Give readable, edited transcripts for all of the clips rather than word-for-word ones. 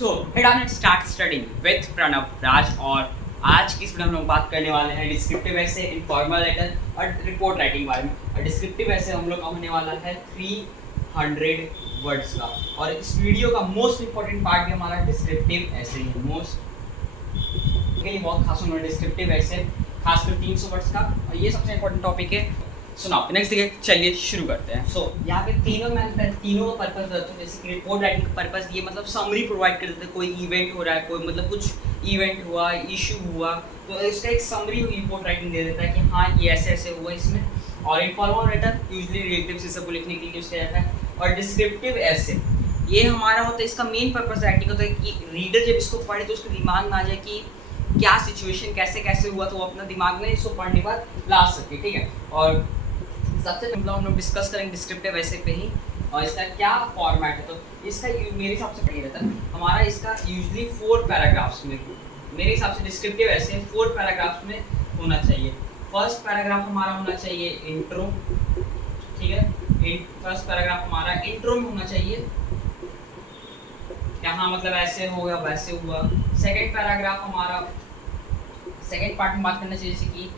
So let's start studying with Pranav Raj. और आज की इस वीडियो में हम बात करने वाले हैं डिस्क्रिप्टिव ऐसे, इनफॉर्मल लेटर और रिपोर्ट राइटिंग बारे में। और डिस्क्रिप्टिव ऐसे हम लोग का होने वाला है 300 वर्ड्स का। और इस वीडियो का मोस्ट इंपॉर्टेंट पार्ट भी हमारा डिस्क्रिप्टिव ऐसे ही है। बहुत खास होना डिस्क्रिप्टिव ऐसे, खासकर 300 वर्ड्स का, और ये सबसे इंपॉर्टेंट टॉपिक है। सुनाओ नेक्स्ट देखिए, चलिए शुरू करते हैं। सो यहाँ पे तीनों का पर्पस रहता है। जैसे कि रिपोर्ट राइटिंग का पर्पस ये मतलब समरी प्रोवाइड कर देते हैं। कोई इवेंट हो रहा है, कोई मतलब कुछ इवेंट हुआ, इशू हुआ, तो इसका एक समरी रिपोर्ट राइटिंग दे देता है कि हाँ ये ऐसे ऐसे हुआ इसमें। और इनफॉर्मल लेटर यूजली रिलेटिव्स से सबको लिखने के लिए यूज किया जाता है। और डिस्क्रिप्टिव ऐसे ये हमारा होता है, इसका मेन पर्पस राइटिंग होता है कि रीडर जब इसको पढ़े तो उसको दिमाग में आ जाए कि क्या सिचुएशन कैसे कैसे हुआ, तो वो अपना दिमाग में इसको पढ़ने के बाद ला सके। ठीक है। और सबसे पहले हम लोग डिस्कस करेंगे डिस्क्रिप्टिव ऐसे पे ही, और इसका क्या फॉर्मेट है। तो इसका मेरे हिसाब से पढ़िए रहता है हमारा, इसका यूजली 4 पैराग्राफ्स में, मेरे हिसाब से डिस्क्रिप्टिव ऐसे 4 पैराग्राफ्स में होना चाहिए। फर्स्ट पैराग्राफ हमारा होना चाहिए इंट्रो। ठीक है, फर्स्ट पैराग्राफ हमारा इंट्रो में होना चाहिए, यहाँ मतलब ऐसे हो गया वैसे हुआ। सेकंड पैराग्राफ हमारा सेकंड पार्ट में बात करना चाहिए, जैसे कि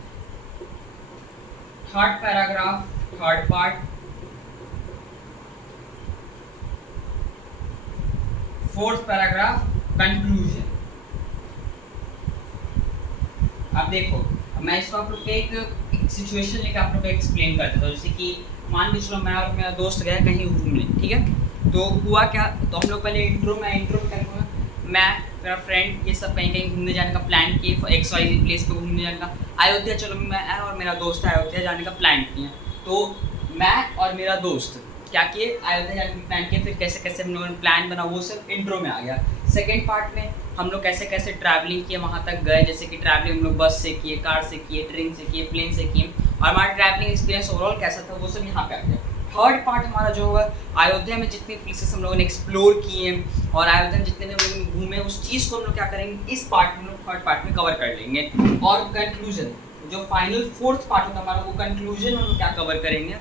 third paragraph third part, fourth paragraph conclusion. अब देखो, मैं इसको आप लोग के एक सिचुएशन लेकर आप लोग को एक्सप्लेन कर देता हूँ। जैसे कि मान के चलो मैं और मेरा दोस्त गए कहीं घूमने, ठीक है। तो हुआ क्या, तो हम लोग पहले इंट्रो में क्या करूँगा, मैं मेरा फ्रेंड ये सब कहीं घूमने जाने का प्लान किए, XYZ प्लेस पे घूमने जाने का। अयोध्या, चलो मैं और मेरा दोस्त अयोध्या जाने का प्लान किया। तो मैं और मेरा दोस्त क्या किए, अयोध्या जाने का प्लान किए। फिर कैसे कैसे हम लोगों ने प्लान बना, वो सब इंट्रो में आ गया। सेकेंड पार्ट में हम लोग कैसे कैसे ट्रैवलिंग किए, वहाँ तक गए। जैसे कि ट्रैवलिंग हम लोग बस से किए, कार से किए, ट्रेन से किए, प्लेन से किए, और हमारा ट्रैवलिंग एक्सपीरियंस ओवरऑल कैसा था, वो सब यहाँ पे आ गया। थर्ड पार्ट हमारा जो होगा, अयोध्या में जितने प्लेसेस हम लोगों ने एक्सप्लोर किए और अयोध्या में जितने हम लोग घूमे, उस चीज़ को हम लोग क्या करेंगे, इस पार्ट में थर्ड पार्ट में कवर कर लेंगे। और कंक्लूजन, जो फाइनल फोर्थ पार्ट होता है हमारा, वो कंक्लूजन हम लोग क्या कवर करेंगे।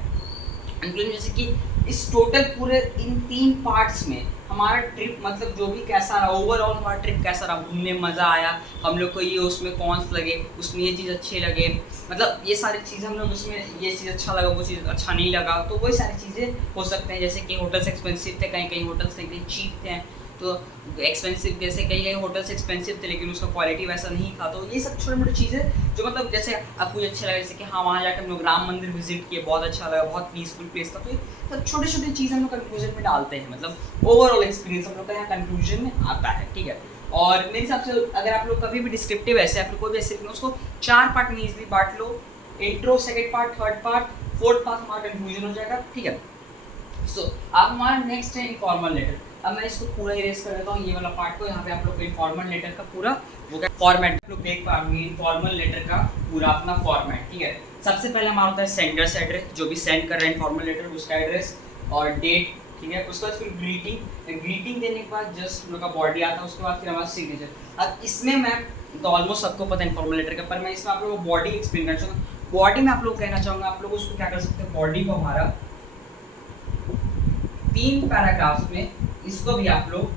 कंक्लूजन जैसे कि इस टोटल पूरे इन 3 पार्ट्स में हमारा ट्रिप मतलब जो भी कैसा रहा, ओवरऑल हमारा ट्रिप कैसा रहा, घूमने मज़ा आया हम लोग को, ये उसमें कॉन्स लगे, उसमें ये चीज़ अच्छे लगे, मतलब ये सारी चीज़ें हम लोग उसमें ये चीज़ अच्छा लगा, वो चीज़ अच्छा नहीं लगा, तो वही सारी चीज़ें हो सकते हैं। जैसे कि होटल्स एक्सपेंसिव थे, कहीं कहीं होटल्स कहीं चीप थे, तो एक्सपेंसिव जैसे कहीं कहीं होटल्स एक्सपेंसिव थे लेकिन उसका क्वालिटी वैसा नहीं था। तो ये सब छोटी मोटी चीज़ें जो मतलब जैसे आपको अच्छा लगा, जैसे कि हाँ वहाँ जाकर हम लोग राम मंदिर विजिट किए, बहुत अच्छा लगा, बहुत पीसफुल प्लेस था। तो ये सब छोटी छोटी चीज़ें हम लोग कंक्लूजन में डालते हैं, मतलब ओवरऑल एक्सपीरियंस हम लोग का यहाँ कंक्लूजन में आता है। ठीक है। और मेरे हिसाब से अगर आप लोग कभी भी डिस्क्रिप्टिव ऐसे या फिर कोई भी ऐसे उसको 4 पार्ट में ईजिली बांट लो, intro, second part, third part, fourth part हमारा कंक्लूजन हो जाएगा। ठीक है। सो अब हमारा नेक्स्ट है इनफॉर्मल लेटर। अब मैं इसको पूरा इरेज कर देता हूँ, ये वाला पार्ट को। यहाँ पे आप लोग को इनफॉर्मल लेटर का पूरा वो फॉर्मेट आप लोग देख पाएंगे, इनफॉर्मल लेटर का पूरा अपना फॉर्मेट। ठीक है। सबसे पहले हमारा होता है सेंडर्स एड्रेस, जो भी सेंड कर रहे हैं इनफॉर्मल लेटर उसका एड्रेस और डेट। ठीक है। उसके बाद फिर ग्रीटिंग देने के बाद जस्ट हम लोग का बॉडी आता है, उसके बाद फिर हमारा सिग्नेचर। अब इसमें मैं तो ऑलमोस्ट सबको पता है इनफॉर्मल लेटर का, पर मैं इसमें आप लोगों को बॉडी एक्सप्लेन करना चाहूँगा। बॉडी में आप लोग कहना चाहूँगा, आप लोग उसको क्या कर सकते हैं, बॉडी को हमारा 3 पैराग्राफ्स में इसको भी आप लोग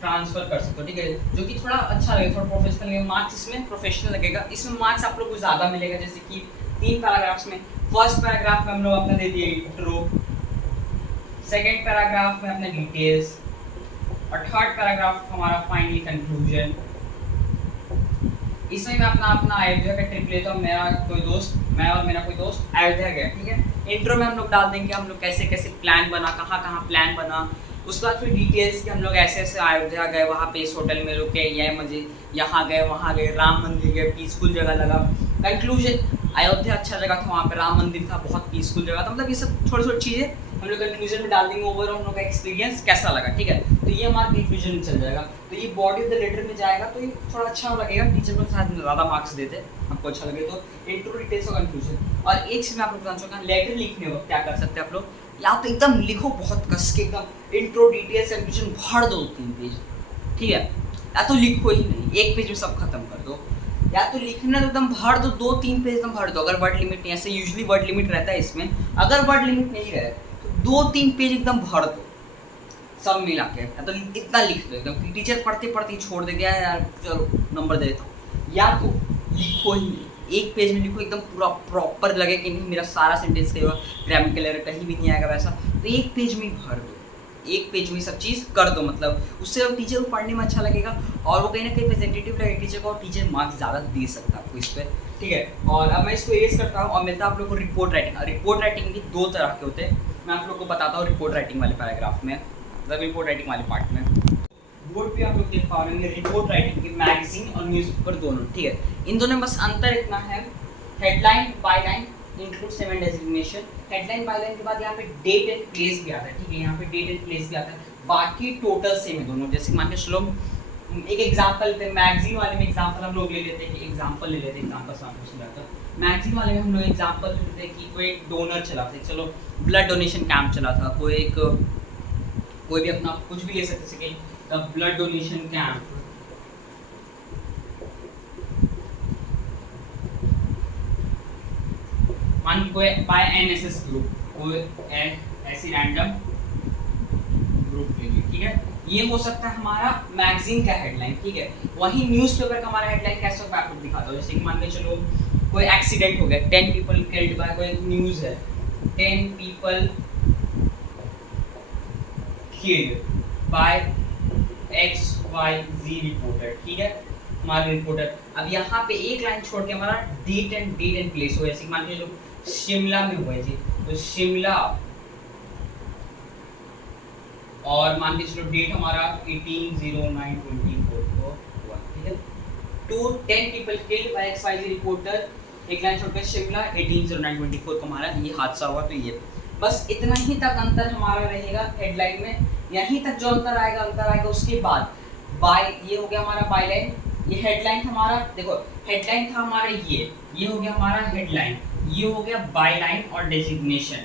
ट्रांसफर कर सकते हो। ठीक है। जो कि थोड़ा अच्छा लगेगा, थोड़ा प्रोफेशनल लगेगा, मार्क्स इसमें प्रोफेशनल लगेगा, इसमें मार्क्स आप लोग को ज़्यादा मिलेगा। जैसे कि 3 पैराग्राफ्स में फर्स्ट पैराग्राफ में हम लोग अपना दे दिए इंट्रो, सेकेंड पैराग्राफ में अपने डिटेल्स, और थर्ड पैराग्राफ हमारा फाइनली कंक्लूजन। इसमें मैं अपना अयोध्या का ट्रिप लेता हूँ। मैं और मेरा कोई दोस्त अयोध्या गया। ठीक है। इंट्रो में हम लोग डाल देंगे हम लोग कैसे कैसे प्लान बना, कहाँ कहाँ प्लान बना। उसके बाद फिर डिटेल्स कि हम लोग ऐसे ऐसे अयोध्या गए, वहाँ पे इस होटल में रुके, ये मजे, यहाँ गए वहाँ गए, राम मंदिर गए, पीसफुल जगह लगा। कंक्लूजन, अयोध्या अच्छा जगह था, वहाँ पे राम मंदिर था, बहुत पीसफुल जगह था। मतलब ये सब छोटी छोटी चीज़ें हम लोग कंक्लूजन में डाल देंगे, ओवरऑल हम लोग का एक्सपीरियंस कैसा लगा। ठीक है। तो ये हमारा कंक्लूजन में चल जाएगा। तो ये बॉडी ऑफ द लेटर में जाएगा, तो ये थोड़ा अच्छा लगेगा, टीचर को साथ में ज़्यादा मार्क्स देते आपको अच्छा लगे तो। इंट्रो, डिटेल्स और कंक्लूजन। और एक चीज़ मैं आप लोग बताना चाहूँगा, लेटर लिखने वक्त क्या कर सकते हैं आप लोग, या तो एकदम लिखो बहुत कस के, एकदम इंट्रो, डिटेल्स, कंक्लूजन भर दो 3 पेज। ठीक है। या तो लिखो ही नहीं, 1 पेज में सब खत्म कर दो, या तो लिखना तो एकदम भर दो, 2-3 पेज एकदम भर दो। अगर वर्ड लिमिट नहीं, ऐसे यूजुअली वर्ड लिमिट रहता है इसमें, अगर वर्ड लिमिट नहीं रहे तो 2-3 पेज एकदम भर दो। सब मिला के, तो इतना लिख दो एकदम कि टीचर पढ़ते पढ़ते ही छोड़ दे गया यार चलो नंबर दे देता हूँ, या तो लिखो ही नहीं, एक पेज में लिखो एकदम पूरा प्रॉपर लगे कि नहीं मेरा सारा सेंटेंस कहीं ग्रामेटिकल एरर कहीं भी नहीं आएगा वैसा, तो एक पेज में ही भर दो, एक पेज में सब चीज़ कर दो, मतलब उससे टीचर को पढ़ने में अच्छा लगेगा और वो कहीं ना कहीं प्रेजेंटेटिव लगेगा टीचर को, और टीचर मार्क्स ज़्यादा दे सकता है आपको इस पर, ठीक है। और अब मैं इसको इरेज करता हूँ और मिलता है आप लोग को रिपोर्ट राइटिंग। रिपोर्ट राइटिंग भी दो तरह के होते हैं, मैं आप लोग को बताता हूँ रिपोर्ट राइटिंग वाले पैराग्राफ में, मतलब रिपोर्ट राइटिंग वाले पार्ट में। बोर्ड पे आप लोग देख पा रहे होंगे रिपोर्ट राइटिंग की मैगजीन और न्यूज़पेपर दोनों, ठीक है। इन दोनों में बस अंतर इतना है, headline byline include same and designation, headline byline के बाद यहाँ पे डेट एंड प्लेस भी आता है, ठीक है, यहाँ पे डेट एंड प्लेस भी आता है, बाकी टोटल सेम है दोनों। जैसे मान के चलो एक एग्जांपल लेते हैं, मैगजीन वाले में एग्जांपल हम लोग ले लेते हैं कि एग्जांपल ले लेते हैं, एग्जांपल से आपको समझाता हूं। मैगजीन वाले में हम लोग एग्जांपल ले लेते हैं कि कोई एक डोनर चला था, चलो ब्लड डोनेशन कैंप चला था, कोई भी अपना कुछ भी ले सकते हैं, ब्लड डोनेशन कैंप, मान कोई बाय एनएसएस ग्रुप, कोई ऐसी रैंडम ग्रुप ले ली, ठीक है, ये हो सकता है हमारा मैगजीन का हेडलाइन, ठीक है। वहीं न्यूज़पेपर का हमारा हेडलाइन कैसे होगा आपको दिखाता हूँ। जैसे कि मान के चलो कोई एक्सीडेंट हो गया, 10 पीपल किल्ड बाय, कोई न्यूज़ है 10 people killed by XYZ reporter, ठीक है, हमारा रिपोर्टर। अब यहाँ पे एक लाइन छोड़ के हमारा डेट एंड प्लेस हो, जैसे मान के चलो शिमला में हुआ जी, तो शिमला, और मान के चलो डेट हमारा 18/09/24 को हुआ, ठीक है। तो 10 people killed by XYZ reporter, एक लाइन छोड़कर शिमला 18/09/24 को हमारा ये हादसा हुआ, तो ये बस इतना ही तक अंतर हमारा रहेगा हेडलाइन में, यहीं तक जो अंतर आएगा उसके बाद बाय, ये हो गया हमारा बायलाइन, ये हेडलाइन हमारा, देखो हेडलाइन था हमारा ये हो गया हमारा हेडलाइन, ये हो गया बायलाइन और डेजिग्नेशन,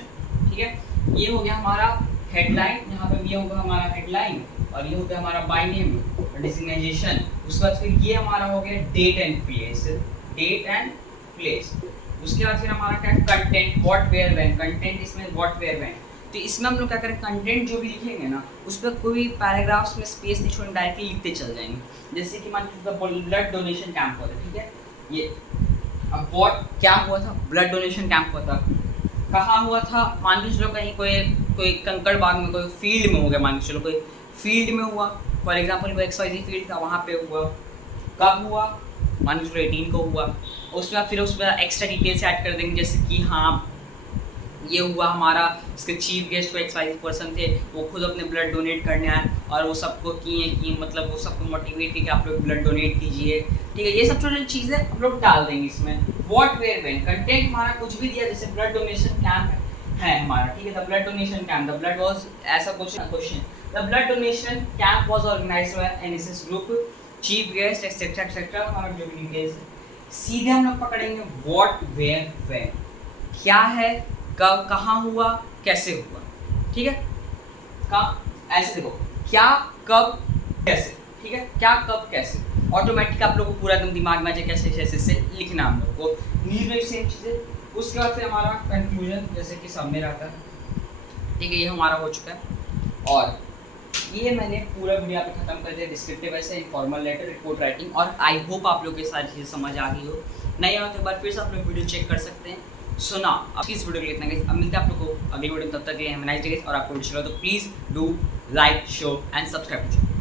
ठीक है, ये हो गया हमारा हेडलाइन, यहाँ पे ये होगा हमारा हेडलाइन और ये हो गया हमारा बाय नेम और डेजिग्नेशन। उसके बाद फिर ये हमारा हो गया डेट एंड प्लेस, उसके बाद फिर हमारा क्या content, what where when, content इसमें व्हाट वेयर व्हेन, तो इसमें हम लोग क्या करें, कंटेंट जो भी लिखेंगे ना उस पर कोई पैराग्राफ्स में स्पेस नहीं छोड़ेंगे, डायरेक्टली लिखते चल जाएंगे। जैसे कि मान लीजिए ब्लड डोनेशन कैंप हुआ था, ठीक है, ये अब व्हाट क्या हुआ था, ब्लड डोनेशन कैंप हुआ था, कहाँ हुआ था, मान लीजिए चलो कहीं कोई कंकड़ बाग में, कोई फील्ड में हो गया, मान लीजिए चलो कोई फील्ड में हुआ, फॉर एग्जाम्पल कोई XYZ फील्ड था वहाँ पे हुआ, कब हुआ, मान लीजिए 18 को हुआ, उसके बाद फिर उसमें एक्स्ट्रा डिटेल्स ऐड कर देंगे, जैसे कि हाँ ये हुआ हमारा, इसके चीफ गेस्ट को XYZ पर्सन थे, वो खुद अपने ब्लड डोनेट करने आए और वो सबको किए कि मतलब वो सबको मोटिवेट किया कि आप लोग ब्लड डोनेट कीजिए, ठीक है, ये सब छोटी चीज़ें हम लोग डाल देंगे इसमें। व्हाट वेयर व्हेन, कंटेंट हमारा कुछ भी दिया, जैसे ब्लड डोनेशन कैंप है हमारा, ठीक है, the blood donation camp, the blood was, ऐसा question, the blood donation camp was organised by NSS group, chief guest etcetera etcetera, हमारा जो भी डिटेल्स है। सीधे हम लोग पकड़ेंगे व्हाट वेयर व्हेन, क्या है, कब, कहाँ हुआ, कैसे हुआ, ठीक है, ऐसे देखो क्या कब कैसे, ठीक है, क्या कब कैसे, ऑटोमेटिक आप लोग को पूरा एकदम दिमाग में आ जाए कैसे कैसे से लिखना हम लोग को, न्यूज़ में सेम चीज़ें। उसके बाद फिर हमारा कंक्लूजन जैसे कि सब में रहता है, ठीक है, ये हमारा हो चुका है और ये मैंने पूरा वीडियो पे खत्म कर दिया, डिस्क्रिप्टिव ऐसे इनफॉर्मल लेटर, रिपोर्ट राइटिंग, और आई होप आप लोग ये सारी चीज़ें समझ आ गई हो, नहीं हो तो एक बार फिर से आप लोग वीडियो चेक कर सकते हैं। सुना अब इस वीडियो के लिए इतना गाइस, अब मिलते हैं आप लोग को अगली वीडियो, तब तक के लिए have a nice day guys, और आपको वीडियो चला तो please do like, share and subscribe.